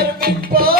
I'll be born.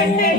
கண்ணே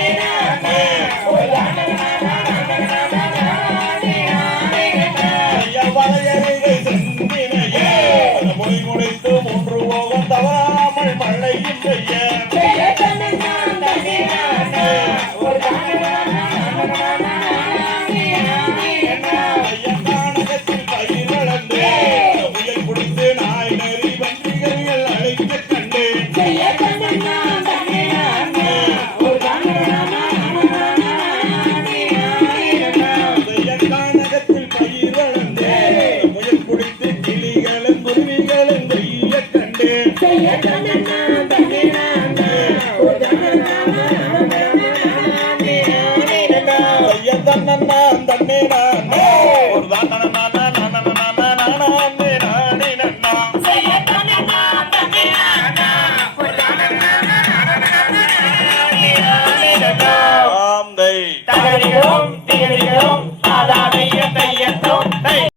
Yeah.